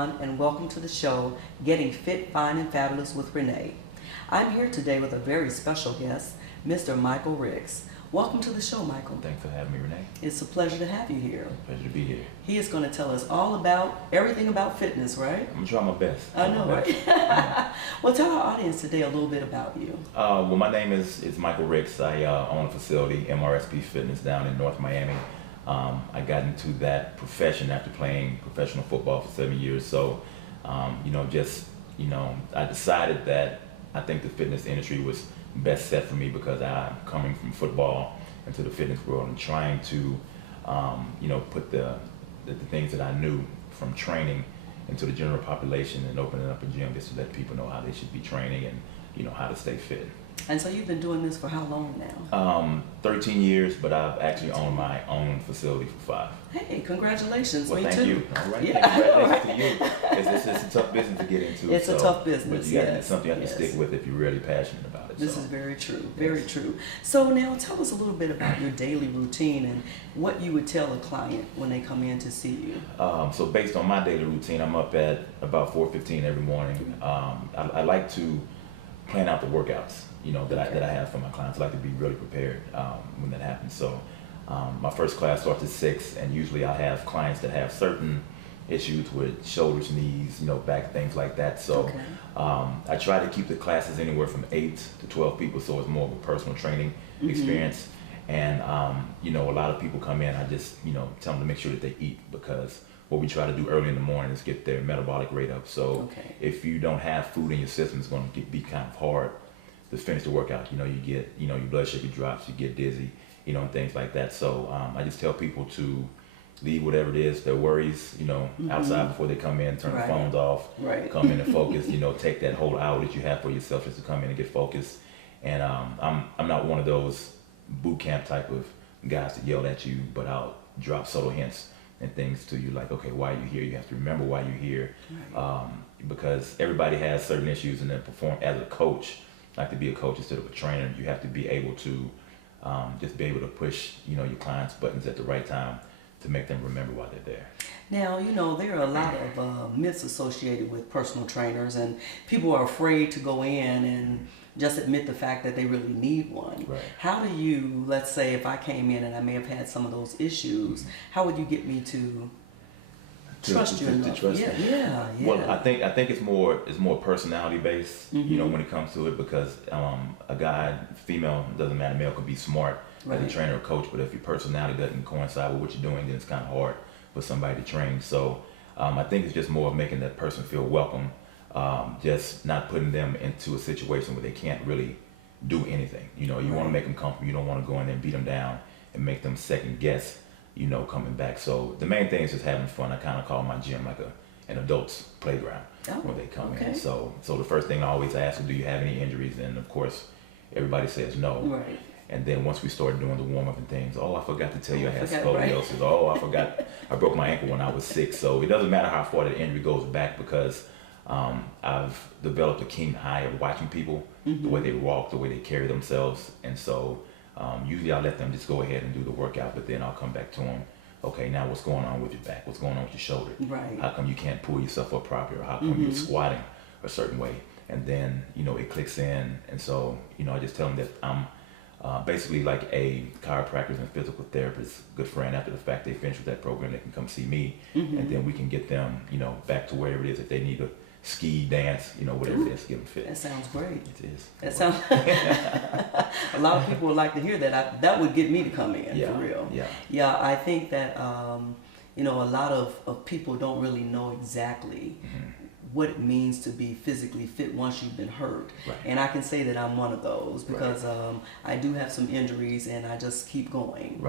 everyone, and welcome to the show, Getting Fit, Fine, and Fabulous with Renee. I'm here today with a very special guest, Mr. Mikhael Ricks. Welcome to the show, Michael. Thanks for having me, Renee. It's a pleasure to have you here. Pleasure to be here. He is going to tell us all about everything about fitness, right? I'm gonna try my best. I know, right? Well, tell our audience today a little bit about you. Well, my name is Mikhael Ricks. I own a facility, MRSP Fitness, down in North Miami. I got into that profession after playing professional football for 7 years. So, I decided that I think the fitness industry was best set for me because I'm coming from football into the fitness world and trying to, put the things that I knew from training into the general population and opening up a gym just to let people know how they should be training and, how to stay fit. And so you've been doing this for how long now? 13 years, but I've actually owned my own facility for 5. Hey, congratulations. Well, Me thank too. you. All right. Yeah, Congratulations to you. It's a tough business to get into. It's a tough business, But it's something you have to stick with if you're really passionate about it. This is very true, very true. So now tell us a little bit about your daily routine and what you would tell a client when they come in to see you. So based on my daily routine, I'm up at about 4:15 every morning. I like to plan out the workouts, that I have for my clients. I like to be really prepared when that happens. So my first class starts at 6, and usually I have clients that have certain issues with shoulders, knees, back, things like that. So I try to keep the classes anywhere from 8 to 12 people, so it's more of a personal training experience. And a lot of people come in, I just tell them to make sure that they eat, because what we try to do early in the morning is get their metabolic rate up. So if you don't have food in your system, it's going to be kind of hard to finish the workout. You get, your blood sugar drops, you get dizzy, and things like that. So I just tell people to leave whatever it is, their worries, outside before they come in, turn the phones off, come in and focus, take that whole hour that you have for yourself just to come in and get focused. And I'm not one of those boot camp type of guys that yell at you, but I'll drop subtle hints and things to you like, okay, why are you here? You have to remember why you're here, because everybody has certain issues, and then perform as a coach. Like to be a coach instead of a trainer, you have to be able to just be able to push, your clients' buttons at the right time to make them remember why they're there. Now, there are a lot of myths associated with personal trainers, and people are afraid to go in and just admit the fact that they really need one. Right. How do you, let's say if I came in and I may have had some of those issues, how would you get me to trust you enough? To trust you. Yeah. Well, I think it's more personality based, when it comes to it, because a guy, female, doesn't matter, male could be smart as a trainer or coach, but if your personality doesn't coincide with what you're doing, then it's kind of hard for somebody to train. So I think it's just more of making that person feel welcome, just not putting them into a situation where they can't really do anything. You want to make them comfortable. You don't want to go in there and beat them down and make them second guess, coming back. So the main thing is just having fun. I kind of call my gym like an adult's playground when they come in. So the first thing I always ask is, do you have any injuries? And of course, everybody says no. Right. And then once we start doing the warm up and things, I forgot to tell you I had scoliosis. I forgot I broke my ankle when I was 6. So it doesn't matter how far the injury goes back, because I've developed a keen eye of watching people, the way they walk, the way they carry themselves. And so usually I'll let them just go ahead and do the workout, but then I'll come back to them. Okay, now what's going on with your back? What's going on with your shoulder? Right. How come you can't pull yourself up properly? Or how come you're squatting a certain way? And then, it clicks in. And so, I just tell them that I'm basically like a chiropractor and physical therapist, good friend. After the fact they finish with that program, they can come see me, and then we can get them, back to wherever it is. If they need to ski, dance, whatever it is, get them fit. That sounds great. It is. That sounds. A lot of people would like to hear that. That would get me to come in, for real. Yeah. I think that a lot of people don't really know exactly what it means to be physically fit once you've been hurt. Right. And I can say that I'm one of those, because I do have some injuries, and I just keep going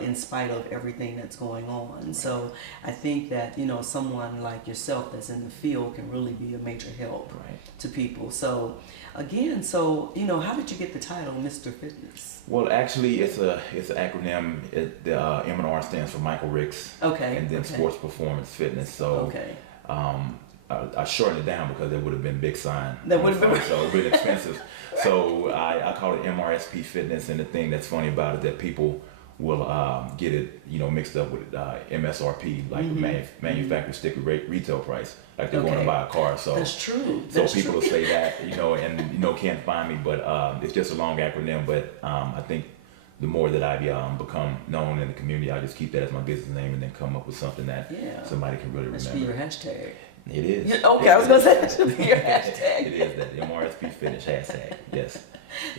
in spite of everything that's going on. So I think that someone like yourself that's in the field can really be a major help to people. So again, how did you get the title Mr. Fitness? Well, actually, it's an acronym. The M&R stands for Mikhael Ricks. And then Sports Performance Fitness. So I shortened it down because it would have been a big sign. That would have been so really expensive. So I call it MRSP Fitness. And the thing that's funny about it is that people will get it, mixed up with MSRP, like the manufacturer sticker rate retail price, like they're going to buy a car. So that's true. So people will say that, and can't find me, but it's just a long acronym. But I think the more that I become known in the community, I just keep that as my business name, and then come up with something that somebody can really remember. That should be your hashtag. It is. Okay, I was gonna say that should be your hashtag. It is that MRSP Finish hashtag. Yes.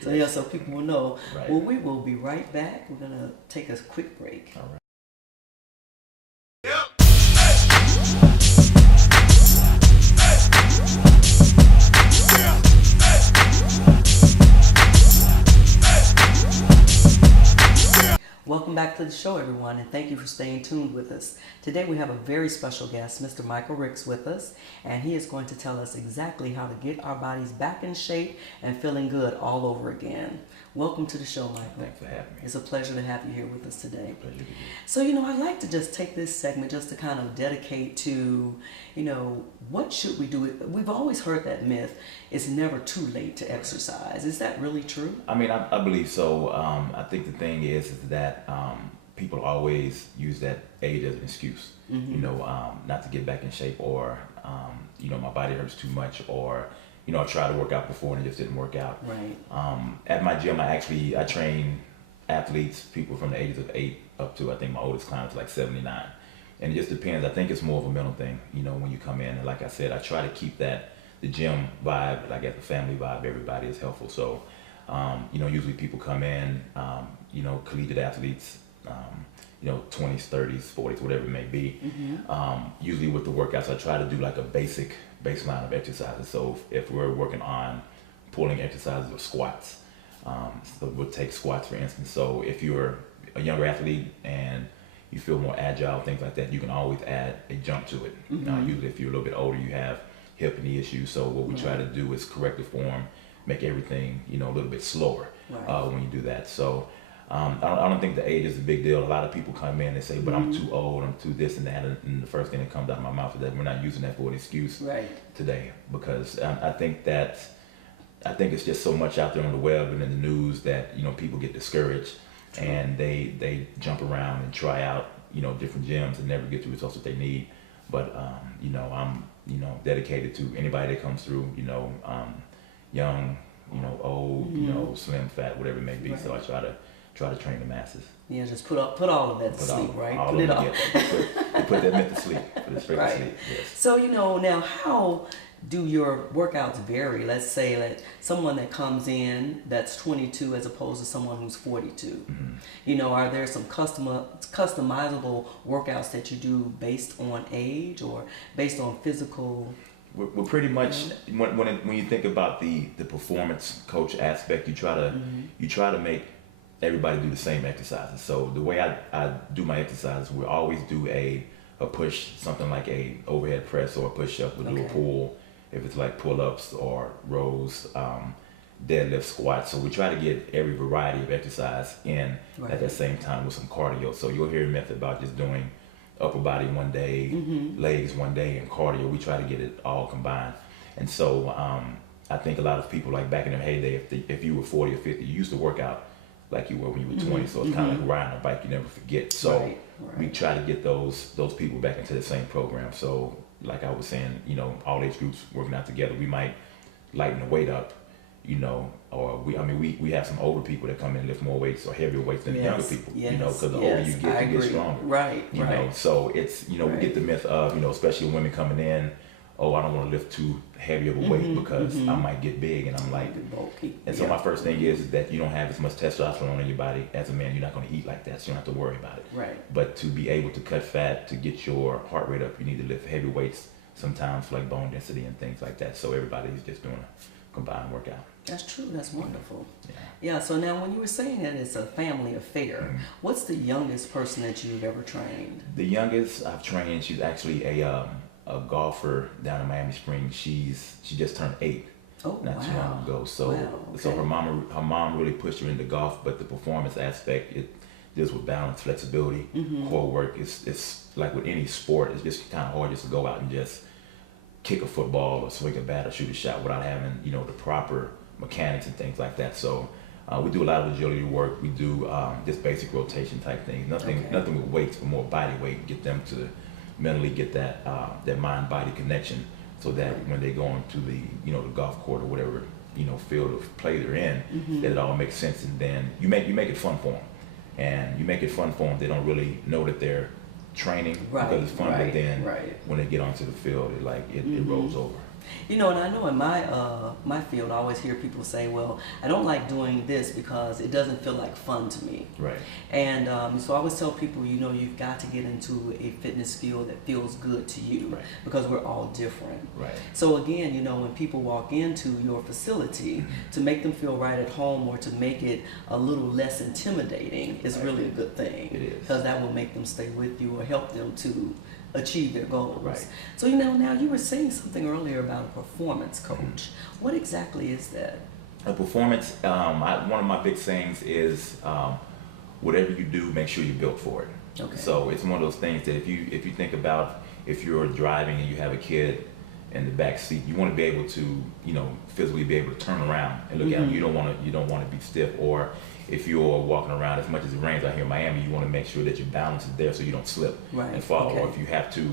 So so people will know. Right. Well, we will be right back. We're gonna take a quick break. All right. Welcome back to the show, everyone, and thank you for staying tuned with us. Today we have a very special guest, Mr. Mikhael Ricks, with us, and he is going to tell us exactly how to get our bodies back in shape and feeling good all over again. Welcome to the show, Mikhael. Thanks for having me. It's a pleasure to have you here with us today. Pleasure to be here. So, I'd like to just take this segment just to kind of dedicate to, what should we do? We've always heard that myth, it's never too late to exercise. Is that really true? I mean, I believe so. I think the thing is that people always use that age as an excuse, not to get back in shape, or, my body hurts too much, or, I tried to work out before and it just didn't work out. Right. At my gym, I train athletes, people from the ages of 8 up to, I think my oldest client is like 79. And it just depends. I think it's more of a mental thing, when you come in. And like I said, I try to keep the gym vibe, like at the family vibe, everybody is helpful. So, usually people come in, collegiate athletes, 20s, 30s, 40s, whatever it may be. Usually with the workouts, I try to do like a baseline of exercises. So if we're working on pulling exercises or squats, so we'll take squats for instance. So if you're a younger athlete and you feel more agile, things like that, you can always add a jump to it. Usually if you're a little bit older, you have hip and knee issues. So what we try to do is correct the form, make everything, a little bit slower when you do that. So I don't think the age is a big deal. A lot of people come in and say, but I'm too old, I'm too this and that. And the first thing that comes out of my mouth is that we're not using that for an excuse today. Because I think it's just so much out there on the web and in the news that, people get discouraged and they jump around and try out, different gyms and never get the results that they need. But, I'm, dedicated to anybody that comes through, young, old, slim, fat, whatever it may be. So I try to train the masses. Yeah, just put all of that to sleep, right? Put it all. Put that myth to sleep. Put it straight to sleep. Yes. So, now how do your workouts vary? Let's say that someone that comes in that's 22 as opposed to someone who's 42. Are there some customizable workouts that you do based on age or based on physical? We're pretty much when you think about the performance coach aspect, you try to make everybody do the same exercises. So the way I do my exercises, we always do a push, something like a overhead press or a push-up. We'll do a pull, if it's like pull-ups or rows, deadlift, squats. So we try to get every variety of exercise in at the same time with some cardio. So you'll hear a method about just doing upper body one day, legs one day, and cardio. We try to get it all combined. And so I think a lot of people, like back in their heyday, if you were 40 or 50, you used to work out like you were when you were 20. So it's kind of like riding a bike, you never forget. So we try to get those people back into the same program. So like I was saying, all age groups working out together, we might lighten the weight up, or we have some older people that come in and lift more weights or heavier weights than the younger people, because the older you get stronger. Right. So it's, we get the myth of, especially women coming in, oh, I don't want to lift too heavy of a weight because I might get big, and I'm like, and so my first thing is that you don't have as much testosterone in your body as a man. You're not going to eat like that, so you don't have to worry about it. Right. But to be able to cut fat, to get your heart rate up, you need to lift heavy weights sometimes for like bone density and things like that. So everybody's just doing a combined workout. That's true. That's wonderful. Yeah. So now, when you were saying that it's a family affair, what's the youngest person that you've ever trained? The youngest I've trained, she's actually a golfer down in Miami Springs. She just turned 8 not too long ago. So so her mom really pushed her into golf, but the performance aspect, it deals with balance, flexibility, core work. It's like with any sport, it's just kind of hard just to go out and just kick a football or swing a bat or shoot a shot without having the proper mechanics and things like that. So We do a lot of agility work. We do just basic rotation type things. Nothing with weights, but more body weight. Get them to mentally get that mind-body connection, so that when they go into the the golf court or whatever field of play they're in, that it all makes sense. And then you make it fun for them, and you make it fun for them. They don't really know that they're training because it's fun, but then when they get onto the field, it rolls over. And I know in my field, I always hear people say, well, I don't like doing this because it doesn't feel like fun to me. Right. And so I always tell people, you've got to get into a fitness field that feels good to you, because we're all different. Right. So again, when people walk into your facility, to make them feel right at home or to make it a little less intimidating is really a good thing. It is. Because that will make them stay with you or help them to achieve their goals. Right. So now you were saying something earlier about a performance coach. What exactly is that? A performance, one of my big sayings is whatever you do, make sure you're built for it. Okay. So it's one of those things that if you think about, if you're driving and you have a kid in the back seat, you want to be able to physically be able to turn around and look at them. You don't want to be stiff. Or if you're walking around, as much as it rains out here in Miami, you want to make sure that your balance is there so you don't slip and fall. Or if you have to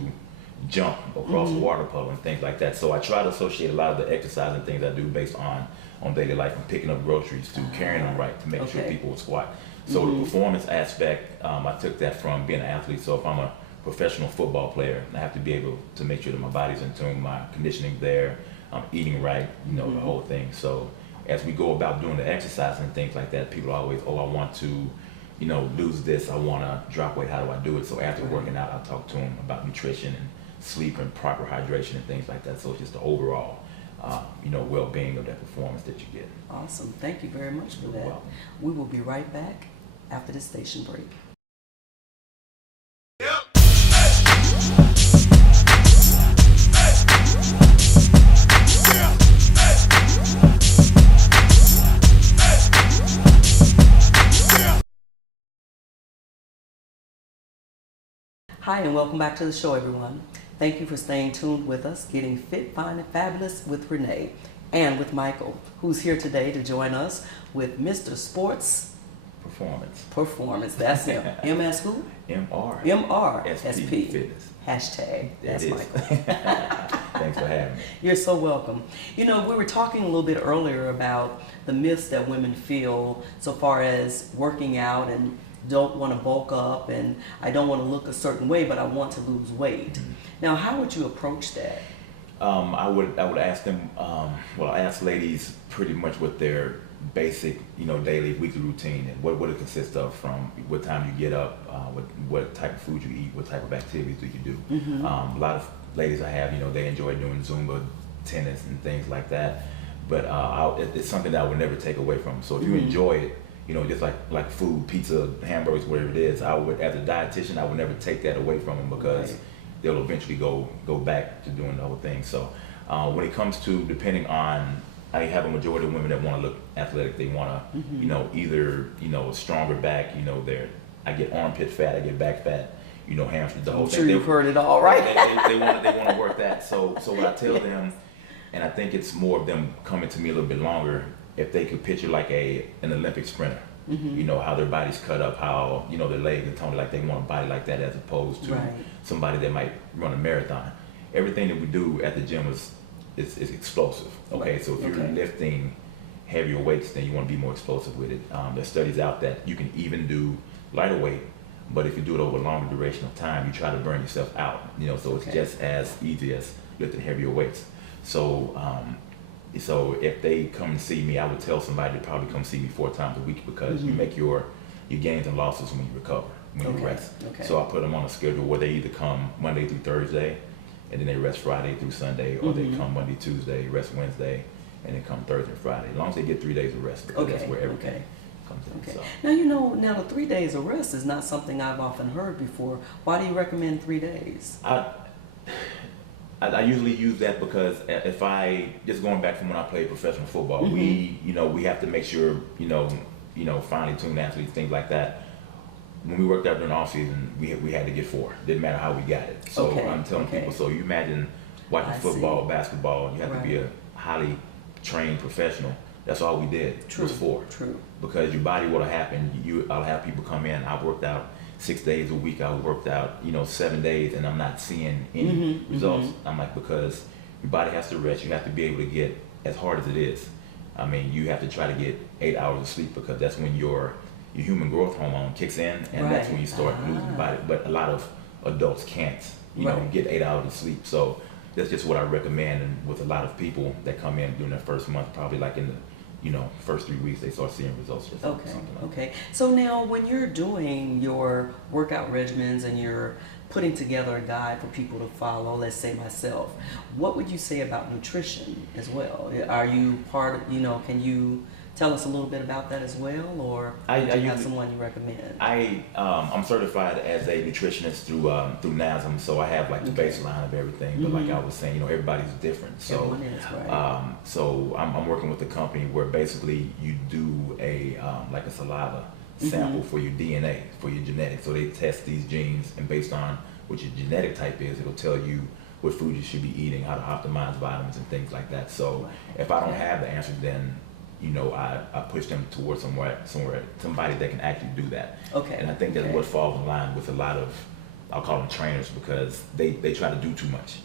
jump across a water puddle and things like that. So I try to associate a lot of the exercise and things I do based on daily life, from picking up groceries to carrying them right, to make sure people will squat. So the performance aspect, I took that from being an athlete. So if I'm a professional football player, I have to be able to make sure that my body's in tune, my conditioning there, I'm eating right, the whole thing. So as we go about doing the exercise and things like that, people are always, I want to, lose this, I want to drop weight, how do I do it? So after working out, I talk to them about nutrition and sleep and proper hydration and things like that. So it's just the overall, well-being of that performance that you get. Awesome. Thank you very much for that. Welcome. We will be right back after this station break. Hi, and welcome back to the show, everyone. Thank you for staying tuned with us, getting fit, fine, and fabulous with Renee and with Michael, who's here today to join us with Mr. Sports Performance. That's him. MS who? MR. MR. SP. Hashtag. That's Michael. Thanks for having me. You're so welcome. We were talking a little bit earlier about the myths that women feel so far as working out and don't want to bulk up, and I don't want to look a certain way, but I want to lose weight. Now, how would you approach that? I would ask them. I ask ladies pretty much what their basic, daily, weekly routine and what it consists of, from what time you get up, what type of food you eat, what type of activities do you do. A lot of ladies I have, they enjoy doing Zumba, tennis, and things like that. But it's something that I would never take away from them. So if you enjoy it, just like food, pizza, hamburgers, whatever it is, I would, as a dietitian, I would never take that away from them, because they'll eventually go back to doing the whole thing. So when it comes to, depending on, I have a majority of women that want to look athletic. They want to, either, a stronger back, I get armpit fat, I get back fat, hamstrings, the whole thing. I'm sure you've heard it all, right? They want to work that. So what I tell them, and I think it's more of them coming to me a little bit longer, if they could picture like an Olympic sprinter, how their body's cut up, how, their legs and toned, like they want a body like that, as opposed to somebody that might run a marathon. Everything that we do at the gym is explosive. Okay, so if you're lifting heavier weights, then you want to be more explosive with it. There's studies out that you can even do lighter weight, but if you do it over a longer duration of time, you try to burn yourself out. So it's just as easy as lifting heavier weights. So if they come and see me, I would tell somebody to probably come see me 4 times a week, because you make your gains and losses when you recover, when you rest. So I put them on a schedule where they either come Monday through Thursday, and then they rest Friday through Sunday, or they come Monday, Tuesday, rest Wednesday, and then come Thursday and Friday. As long as they get 3 days of rest, because that's where everything comes in. So. Now the 3 days of rest is not something I've often heard before. Why do you recommend 3 days? I usually use that because if I, just going back from when I played professional football, we have to make sure, finely tuned athletes, things like that. When we worked out during the off season, we had to get 4. Didn't matter how we got it. So I'm telling people, so you imagine watching football, basketball, you have to be a highly trained professional That's all we did. True. Was for. True. Because your body will happen. I'll have people come in. I've worked out 6 days a week. I worked out, 7 days, and I'm not seeing any results. I'm like, because your body has to rest. You have to be able to get, as hard as it is, I mean, you have to try to get 8 hours of sleep, because that's when your human growth hormone kicks in, and that's when you start losing body. But a lot of adults can't, get 8 hours of sleep. So that's just what I recommend. And with a lot of people that come in during their first month, probably like in the first 3 weeks, they start seeing results. Okay. So now, when you're doing your workout regimens and you're putting together a guide for people to follow, let's say myself, what would you say about nutrition as well? Are you can you tell us a little bit about that as well, or do you have someone you recommend? I'm certified as a nutritionist through NASM, so I have like the baseline of everything. But like I was saying, everybody's different. So everyone is, right. So I'm working with a company where basically you do a like a saliva sample for your DNA, for your genetics. So they test these genes, and based on what your genetic type is, it'll tell you what food you should be eating, how to optimize vitamins and things like that. So if I don't have the answer, then I push them towards somebody that can actually do that. Okay. And I think that's what falls in line with a lot of, I'll call them trainers, because they try to do too much.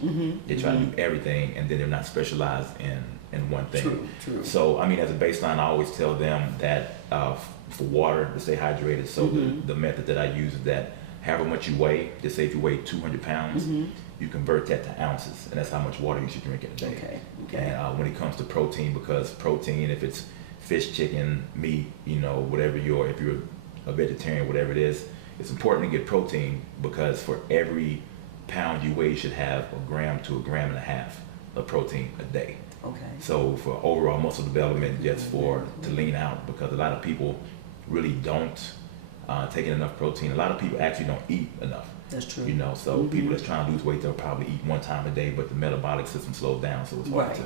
They try to do everything, and then they're not specialized in one thing. True. So I mean, as a baseline, I always tell them that for water, to stay hydrated. So the method that I use is that however much you weigh, just say if you weigh 200 pounds, you convert that to ounces, and that's how much water you should drink in a day. Okay. And when it comes to protein, because protein, if it's fish, chicken, meat, whatever if you're a vegetarian, whatever it is, it's important to get protein, because for every pound you weigh, you should have 1 gram to 1.5 grams of protein a day. Okay. So for overall muscle development, just to lean out, because a lot of people really don't take in enough protein. A lot of people actually don't eat enough. That's true. So people that's trying to lose weight, they'll probably eat 1 time a day, but the metabolic system slows down, so it's hard to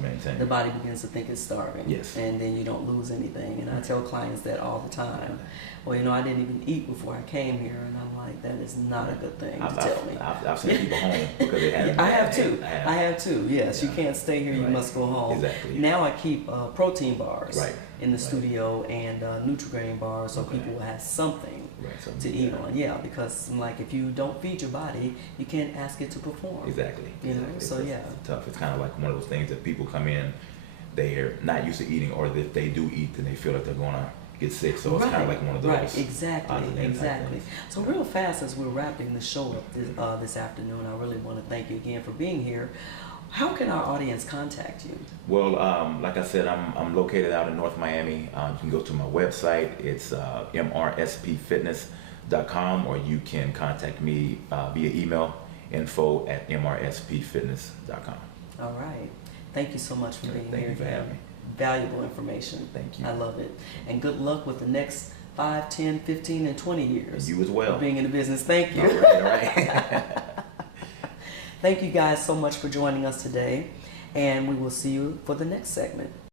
maintain. The body begins to think it's starving. Yes. And then you don't lose anything. And I tell clients that all the time. Well, I didn't even eat before I came here, and I'm like, that is not a good thing to tell me. I've seen people home because they haven't. I have too. Yes, you can't stay here. You must go home. Exactly. Now I keep protein bars in the studio, and Nutri-Grain bars, so people will have something to eat on. Yeah, because like, if you don't feed your body, you can't ask it to perform. Exactly. So it's tough. It's kind of like one of those things that people come in, they're not used to eating, or if they do eat, then they feel like they're gonna get sick. So it's kind of like one of those. Right. Exactly. So real fast, as we're wrapping the show up this afternoon, I really want to thank you again for being here. How can our audience contact you? Well, like I said, I'm located out in North Miami. You can go to my website. It's mrspfitness.com, or you can contact me via email, info@mrspfitness.com. All right. Thank you so much for being here. Thank you for having me. Valuable information. Thank you. I love it. And good luck with the next 5, 10, 15, and 20 years. You as well. Being in the business. Thank you. All right. Thank you guys so much for joining us today, and we will see you for the next segment.